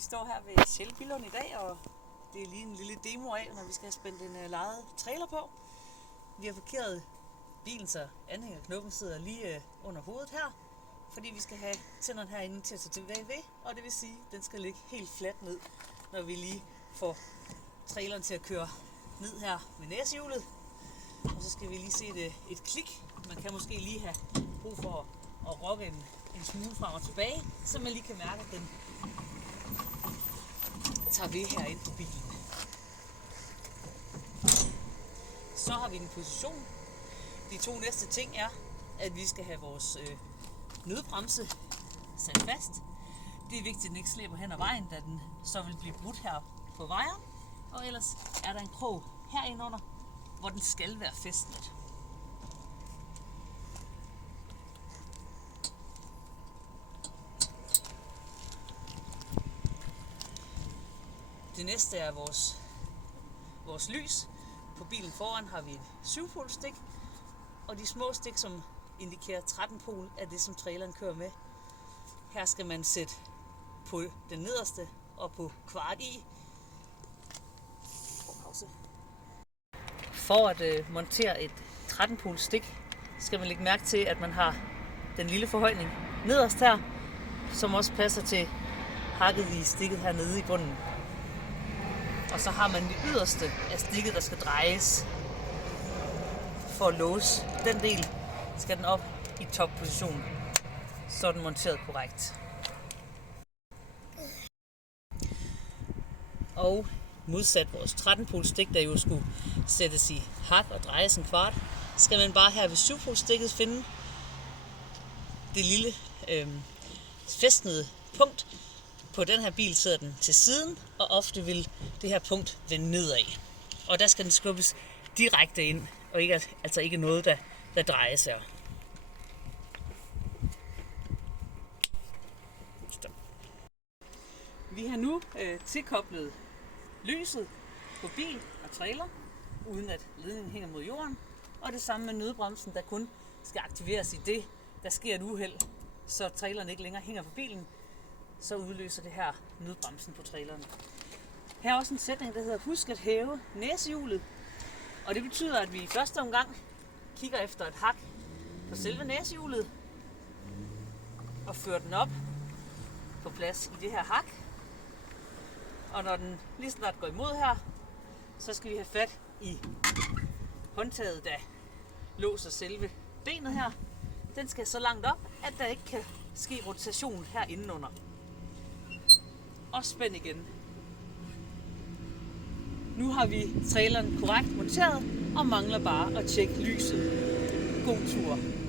Vi står her ved Shell Billund i dag, og det er lige en lille demo af, når vi skal have spændt en lejet trailer på. Vi har parkeret bilen, så anhængerknoppen sidder lige under hovedet her, fordi vi skal have tænderne herinde til at tage tilbage ved, og det vil sige, at den skal ligge helt fladt ned, når vi lige får traileren til at køre ned her med næsehjulet. Og så skal vi lige se et klik. Man kan måske lige have brug for at rokke en smule frem og tilbage, så man lige kan mærke, at den tager ved herinde på bilen. Så har vi en position. De to næste ting er, at vi skal have vores nødbremse sat fast. Det er vigtigt, at den ikke slæber hen ad vejen, da den så vil blive brudt her på vejeren. Og ellers er der en krog herinde under, hvor den skal være fæstnet. Det næste er vores lys. På bilen foran har vi et 7-polsstik, og de små stik, som indikerer 13-pol, er det, som traileren kører med. Her skal man sætte på den nederste og på kvart i. For at montere et 13-pols stik, skal man lægge mærke til, at man har den lille forhøjning nederst her, som også passer til hakket i stikket hernede i bunden. Og så har man det yderste af stikket, der skal drejes. For at låse den del, skal den op i topposition, så er den monteret korrekt. Og modsat vores 13-pols stik, der jo skulle sættes i hak og drejes en kvart, skal man bare her ved 7-polsstikket finde det lille fæstnede punkt. På den her bil sidder den til siden, og ofte vil det her punkt vende nedad. Og der skal den skubbes direkte ind, og ikke noget, der drejer sig. Vi har nu tilkoblet lyset på bil og trailer, uden at ledningen hænger mod jorden. Og det samme med nødbremsen, der kun skal aktiveres i det, der sker et uheld, så traileren ikke længere hænger på bilen. Så udløser det her nødbremsen på traileren. Her er også en sætning, der hedder husk at hæve næsehjulet. Og det betyder, at vi i første omgang kigger efter et hak på selve næsehjulet og fører den op på plads i det her hak. Og når den lige snart går imod her, så skal vi have fat i håndtaget, der låser selve benet her. Den skal så langt op, at der ikke kan ske rotation her indenunder. Og spænd igen. Nu har vi traileren korrekt monteret og mangler bare at tjekke lyset. God tur!